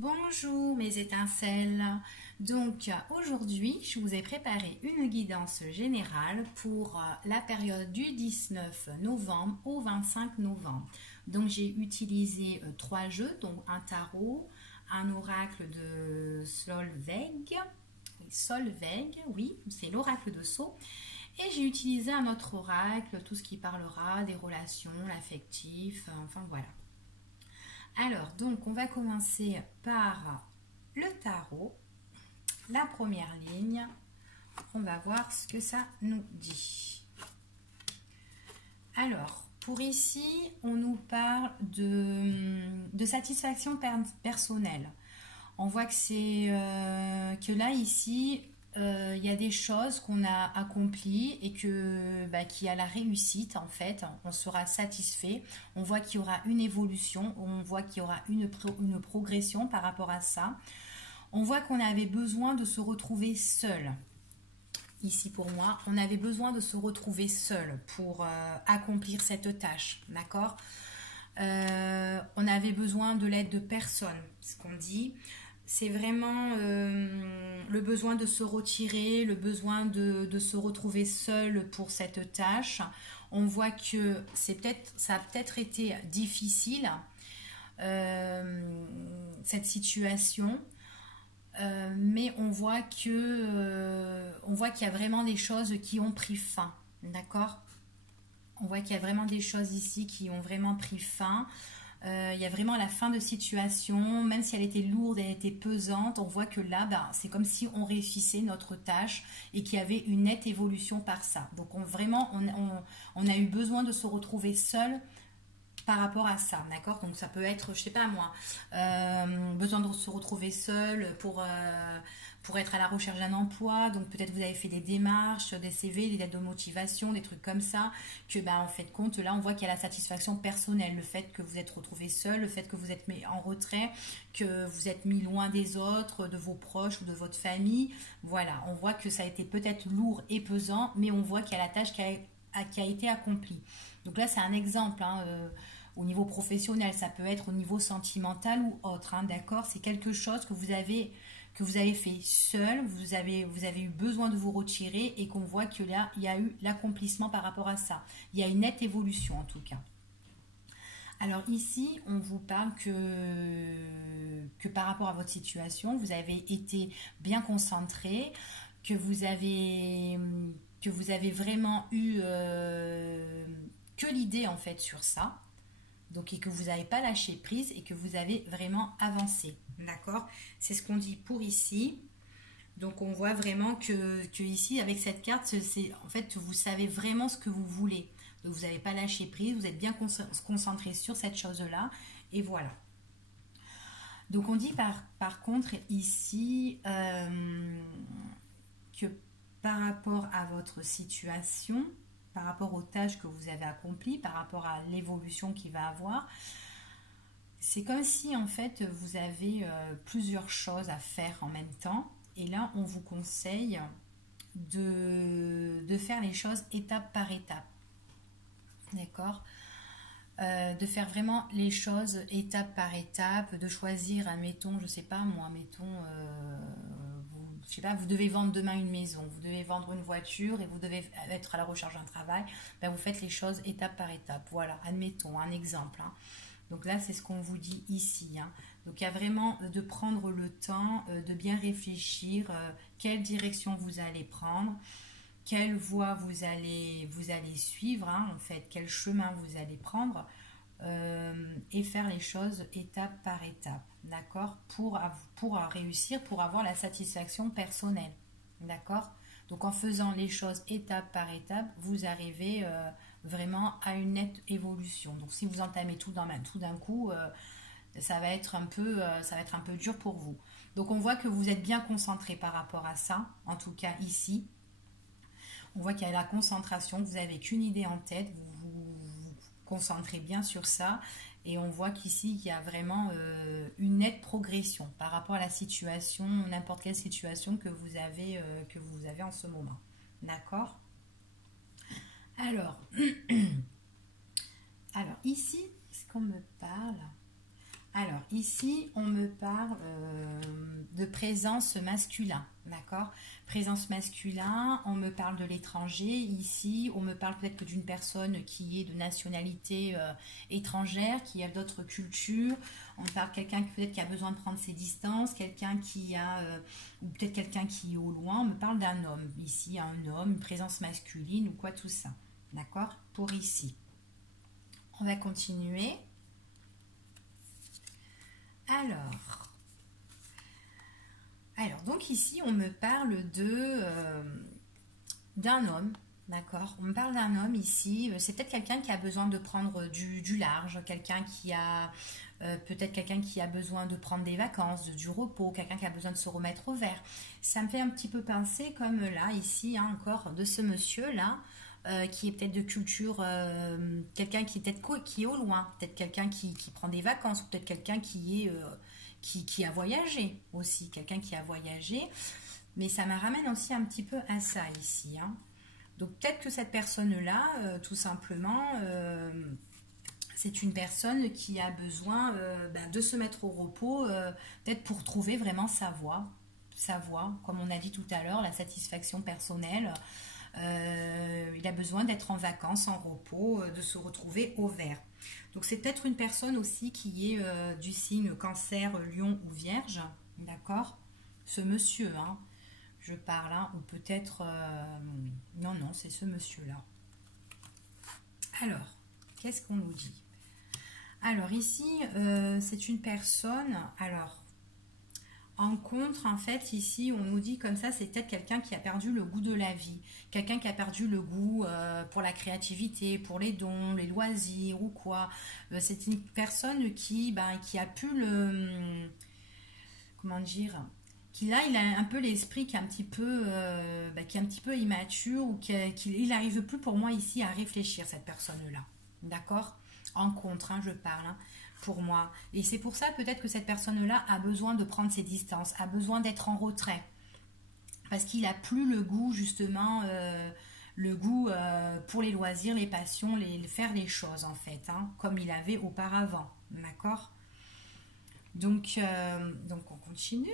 Bonjour mes étincelles. Donc aujourd'hui je vous ai préparé une guidance générale pour la période du 19 novembre au 25 novembre. Donc j'ai utilisé trois jeux, donc un tarot, un oracle de Solveig, oui, c'est l'oracle de Sceaux. Et j'ai utilisé un autre oracle, tout ce qui parlera des relations, l'affectif, enfin voilà. Alors, donc, on va commencer par le tarot. La première ligne, on va voir ce que ça nous dit. Alors, pour ici, on nous parle de satisfaction personnelle. On voit que c'est que là, ici, il y a des choses qu'on a accomplies et qu'il y a la réussite en fait, on sera satisfait, on voit qu'il y aura une évolution, on voit qu'il y aura une progression par rapport à ça. On voit qu'on avait besoin de se retrouver seul. Ici pour moi, on avait besoin de se retrouver seul pour accomplir cette tâche, d'accord. On avait besoin de l'aide de personne, ce qu'on dit. C'est vraiment le besoin de se retirer, le besoin de se retrouver seul pour cette tâche. On voit que ça a peut-être été difficile, cette situation, mais on voit qu'il y a vraiment des choses qui ont pris fin, d'accord? On voit qu'il y a vraiment des choses ici qui ont vraiment pris fin. Il y a vraiment la fin de situation, même si elle était lourde, elle était pesante, on voit que là, c'est comme si on réussissait notre tâche et qu'il y avait une nette évolution par ça. Donc on a eu besoin de se retrouver seul par rapport à ça, d'accord? Donc ça peut être, je sais pas moi, besoin de se retrouver seul pour être à la recherche d'un emploi. Donc peut-être vous avez fait des démarches, des CV, des lettres de motivation, des trucs comme ça, que en fait compte, là on voit qu'il y a la satisfaction personnelle, le fait que vous êtes retrouvé seul, le fait que vous êtes mis en retrait, que vous êtes mis loin des autres, de vos proches ou de votre famille. Voilà, on voit que ça a été peut-être lourd et pesant, mais on voit qu'il y a la tâche qui a été accomplie. Donc là c'est un exemple, au niveau professionnel, ça peut être au niveau sentimental ou autre, d'accord? C'est quelque chose que vous avez fait seul, vous avez eu besoin de vous retirer et qu'on voit que là, il y a eu l'accomplissement par rapport à ça. Il y a une nette évolution en tout cas. Alors ici, on vous parle que par rapport à votre situation, vous avez été bien concentré, que vous avez vraiment eu que l'idée en fait sur ça. Donc, et que vous n'avez pas lâché prise et que vous avez vraiment avancé. D'accord? C'est ce qu'on dit pour ici. Donc, on voit vraiment que ici, avec cette carte, c'est en fait, vous savez vraiment ce que vous voulez. Donc, vous n'avez pas lâché prise, vous êtes bien concentré sur cette chose-là. Et voilà. Donc, on dit par contre ici que par rapport à votre situation, par rapport aux tâches que vous avez accomplies, par rapport à l'évolution qu'il va avoir, c'est comme si en fait vous avez plusieurs choses à faire en même temps, et là on vous conseille de faire les choses étape par étape, d'accord, de faire vraiment les choses étape par étape, de choisir, admettons, je sais pas moi, admettons, je sais pas, vous devez vendre demain une maison, vous devez vendre une voiture et vous devez être à la recherche d'un travail, vous faites les choses étape par étape. Voilà, admettons, un exemple. Donc là, c'est ce qu'on vous dit ici. Donc il y a vraiment de prendre le temps de bien réfléchir quelle direction vous allez prendre, quelle voie vous allez suivre, en fait, quel chemin vous allez prendre. Et faire les choses étape par étape, d'accord, pour réussir, pour avoir la satisfaction personnelle, d'accord. Donc en faisant les choses étape par étape, vous arrivez vraiment à une nette évolution. Donc si vous entamez tout d'un coup, ça va être un peu dur pour vous. Donc on voit que vous êtes bien concentré par rapport à ça, en tout cas ici. On voit qu'il y a la concentration, que vous n'avez qu'une idée en tête, vous concentrez bien sur ça, et on voit qu'ici il y a vraiment une nette progression par rapport à la situation, n'importe quelle situation que vous avez en ce moment, d'accord. Alors ici, ce qu'on me parle, Alors, ici, on me parle de présence masculin, d'accord? Présence masculin, on me parle de l'étranger. Ici, on me parle peut-être que d'une personne qui est de nationalité étrangère, qui a d'autres cultures. On me parle de quelqu'un peut-être qui a besoin de prendre ses distances, quelqu'un qui a, ou peut-être quelqu'un qui est au loin. On me parle d'un homme, ici, un homme, une présence masculine ou quoi, tout ça, d'accord? Pour ici. On va continuer. Alors, donc ici, on me parle d'un homme, d'accord? On me parle d'un homme ici. C'est peut-être quelqu'un qui a besoin de prendre du large, quelqu'un qui a peut-être quelqu'un qui a besoin de prendre des vacances, du repos, quelqu'un qui a besoin de se remettre au vert. Ça me fait un petit peu penser comme là, ici, hein, encore de ce monsieur-là. Qui est peut-être de culture, quelqu'un qui est peut-être qui est au loin, peut-être quelqu'un qui prend des vacances, ou peut-être quelqu'un qui est qui a voyagé aussi, quelqu'un qui a voyagé, mais ça me ramène aussi un petit peu à ça ici. Hein. Donc peut-être que cette personne-là, tout simplement, c'est une personne qui a besoin de se mettre au repos, peut-être pour trouver vraiment sa voie, comme on a dit tout à l'heure, la satisfaction personnelle. Il a besoin d'être en vacances, en repos, de se retrouver au vert. Donc c'est peut-être une personne aussi qui est du signe cancer, lion ou vierge, d'accord? Ce monsieur, hein, je parle, hein, ou peut-être... non, c'est ce monsieur-là. Alors, qu'est-ce qu'on nous dit? Alors ici, c'est une personne... Alors, en contre, en fait, ici, on nous dit comme ça, c'est peut-être quelqu'un qui a perdu le goût de la vie. Quelqu'un qui a perdu le goût pour la créativité, pour les dons, les loisirs ou quoi. C'est une personne qui a pu le... Comment dire, qui là, il a un peu l'esprit qui est un petit peu, qui est un petit peu immature ou qu'il n'arrive plus pour moi ici à réfléchir, cette personne-là. D'accord? En contre, hein, je parle. Hein, pour moi. Et c'est pour ça peut-être que cette personne-là a besoin de prendre ses distances, a besoin d'être en retrait. Parce qu'il n'a plus le goût, justement, le goût pour les loisirs, les passions, faire les choses, en fait, hein, comme il avait auparavant. D'accord? Donc on continue.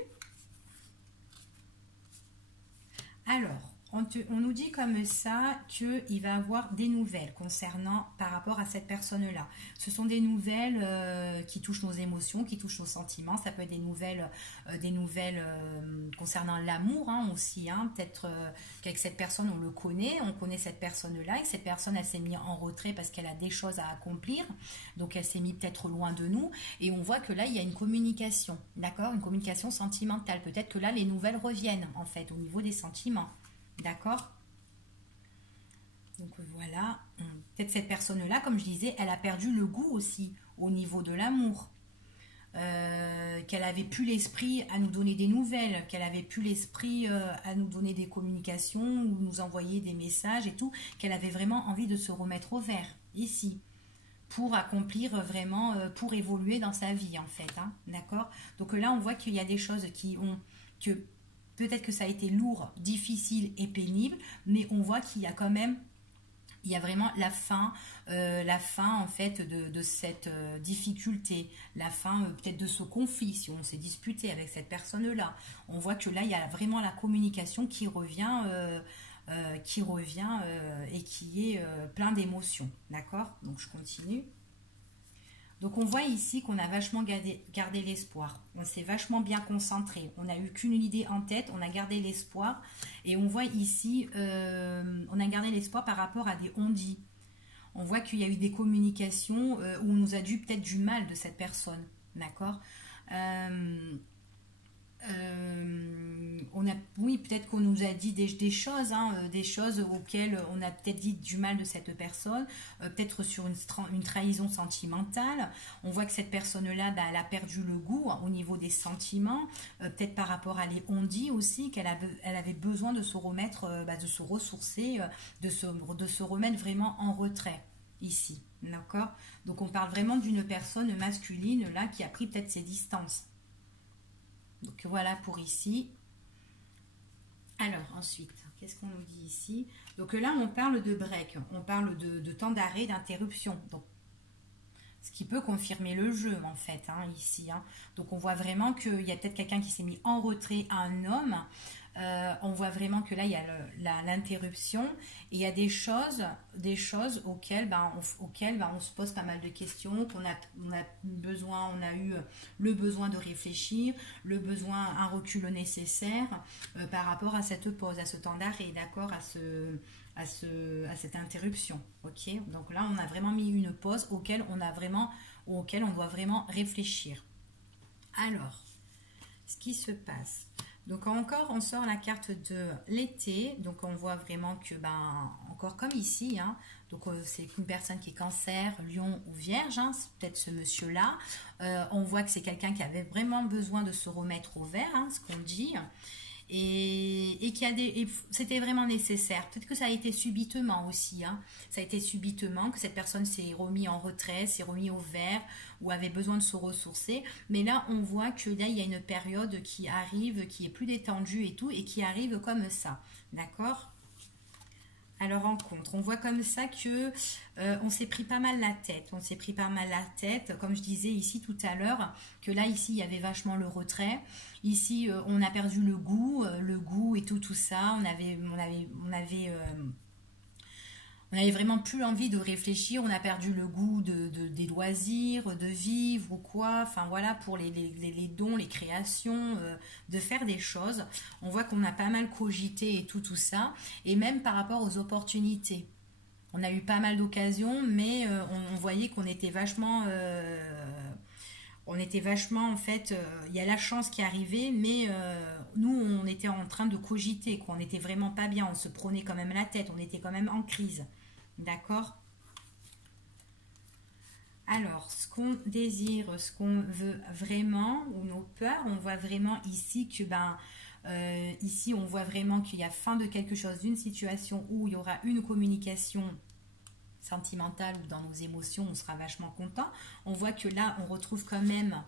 Alors, on nous dit comme ça qu'il va avoir des nouvelles concernant par rapport à cette personne-là. Ce sont des nouvelles qui touchent nos émotions, qui touchent nos sentiments. Ça peut être des nouvelles concernant l'amour hein, aussi. Hein. Peut-être qu'avec cette personne, on connaît cette personne-là. Et cette personne, elle s'est mise en retrait parce qu'elle a des choses à accomplir. Donc, elle s'est mise peut-être loin de nous. Et on voit que là, il y a une communication, d'accord? Une communication sentimentale. Peut-être que là, les nouvelles reviennent, en fait, au niveau des sentiments. D'accord? Donc voilà, peut-être cette personne-là, comme je disais, elle a perdu le goût aussi au niveau de l'amour. Qu'elle avait plus l'esprit à nous donner des nouvelles, qu'elle avait plus l'esprit à nous donner des communications ou nous envoyer des messages et tout, qu'elle avait vraiment envie de se remettre au vert, ici, pour accomplir vraiment, pour évoluer dans sa vie en fait. Hein, d'accord? Donc là, on voit qu'il y a des choses que peut-être que ça a été lourd, difficile et pénible, mais on voit qu'il y a quand même, il y a vraiment la fin en fait de cette difficulté, la fin peut-être de ce conflit, si on s'est disputé avec cette personne-là. On voit que là, il y a vraiment la communication qui revient et qui est plein d'émotions. D'accord? Donc je continue. Donc on voit ici qu'on a vachement gardé l'espoir. On s'est vachement bien concentré. On n'a eu qu'une idée en tête, on a gardé l'espoir. Et on voit ici, on a gardé l'espoir par rapport à des on-dit. On voit qu'il y a eu des communications où on nous a dit peut-être du mal de cette personne. D'accord oui, peut-être qu'on nous a dit des choses, hein, des choses auxquelles on a peut-être dit du mal de cette personne, peut-être sur une trahison sentimentale. On voit que cette personne-là, elle a perdu le goût hein, au niveau des sentiments, peut-être par rapport à les on-dit aussi, elle avait besoin de se remettre, de se ressourcer, de se remettre vraiment en retrait ici. D'accord? Donc on parle vraiment d'une personne masculine là qui a pris peut-être ses distances. Donc voilà pour ici. Alors ensuite, qu'est-ce qu'on nous dit ici? Donc là, on parle de break, on parle de temps d'arrêt, d'interruption. Donc Ce qui peut confirmer le jeu, en fait, hein, ici. Hein. Donc, on voit vraiment qu'il y a peut-être quelqu'un qui s'est mis en retrait, un homme. On voit vraiment que là, il y a l'interruption. Et il y a des choses auxquelles, on se pose pas mal de questions, on a eu le besoin de réfléchir, le besoin, un recul nécessaire par rapport à cette pause, à ce temps d'arrêt, d'accord, à cette interruption. Ok, donc là, on a vraiment mis une pause auquel on doit vraiment réfléchir. Alors, ce qui se passe. Donc encore, on sort la carte de l'été. Donc on voit vraiment que, encore comme ici, hein, donc c'est une personne qui est cancer, lion ou vierge, hein, c'est peut-être ce monsieur-là. On voit que c'est quelqu'un qui avait vraiment besoin de se remettre au vert, hein, ce qu'on dit. Et c'était vraiment nécessaire. Peut-être que ça a été subitement aussi. Hein. Ça a été subitement que cette personne s'est remis en retrait, s'est remis au vert ou avait besoin de se ressourcer. Mais là, on voit que là, il y a une période qui arrive, qui est plus détendue et tout, et qui arrive comme ça. D'accord ? Alors rencontre, on voit comme ça que on s'est pris pas mal la tête. On s'est pris pas mal la tête, comme je disais ici tout à l'heure, que là ici il y avait vachement le retrait. Ici on a perdu le goût et tout ça. On avait vraiment plus envie de réfléchir, on a perdu le goût des loisirs, de vivre ou quoi, enfin voilà, pour les dons, les créations, de faire des choses. On voit qu'on a pas mal cogité et tout ça, et même par rapport aux opportunités. On a eu pas mal d'occasions, mais on voyait qu'on était vachement... en fait, il y a la chance qui arrivait, mais nous, on était en train de cogiter, quoi. On n'était vraiment pas bien, on se prenait quand même la tête, on était quand même en crise. D'accord ? Alors, ce qu'on désire, ce qu'on veut vraiment, ou nos peurs, on voit vraiment ici que, ici, on voit vraiment qu'il y a fin de quelque chose, d'une situation où il y aura une communication sentimentale ou dans nos émotions, on sera vachement content. On voit que là, on retrouve quand même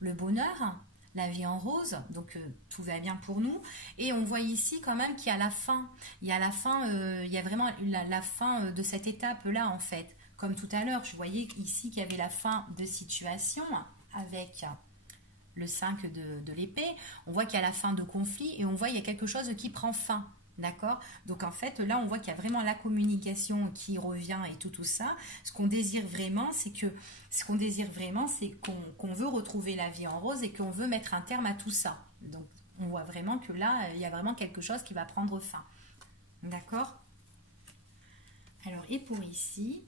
le bonheur, la vie en rose, donc tout va bien pour nous. Et on voit ici quand même qu'il y a la fin. Il y a la fin, il y a vraiment la fin de cette étape-là en fait. Comme tout à l'heure, je voyais ici qu'il y avait la fin de situation avec le 5 de l'épée. On voit qu'il y a la fin de conflit et on voit qu'il y a quelque chose qui prend fin. D'accord ? Donc en fait, là, on voit qu'il y a vraiment la communication qui revient et tout ça. Ce qu'on désire vraiment, c'est qu'on veut retrouver la vie en rose et qu'on veut mettre un terme à tout ça. Donc on voit vraiment que là, il y a vraiment quelque chose qui va prendre fin. D'accord ? Alors, et pour ici,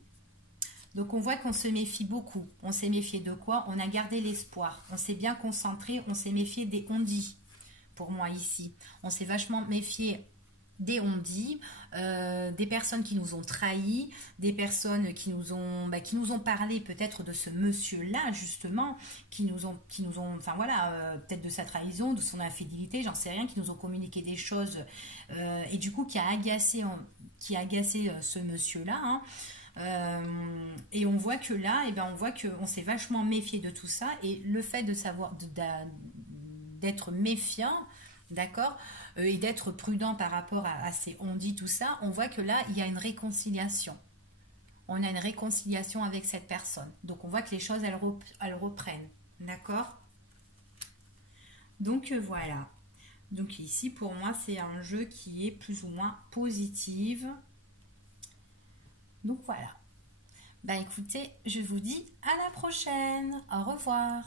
donc on voit qu'on se méfie beaucoup. On s'est méfié de quoi ? On a gardé l'espoir. On s'est bien concentré, on s'est méfié des on-dit. Pour moi ici, on s'est vachement méfié des on-dit, des personnes qui nous ont trahis, des personnes qui nous ont parlé peut-être de ce monsieur-là justement, qui nous ont, enfin voilà, peut-être de sa trahison, de son infidélité, j'en sais rien, qui nous ont communiqué des choses et du coup qui a agacé ce monsieur-là. Hein. Et on voit que là, on voit qu'on s'est vachement méfié de tout ça et le fait de savoir d'être méfiant, d'accord, et d'être prudent par rapport à ces on-dit, tout ça, on voit que là, il y a une réconciliation. On a une réconciliation avec cette personne. Donc, on voit que les choses, elles reprennent. D'accord ? Donc, voilà. Donc, ici, pour moi, c'est un jeu qui est plus ou moins positif. Donc, voilà. Écoutez, je vous dis à la prochaine. Au revoir.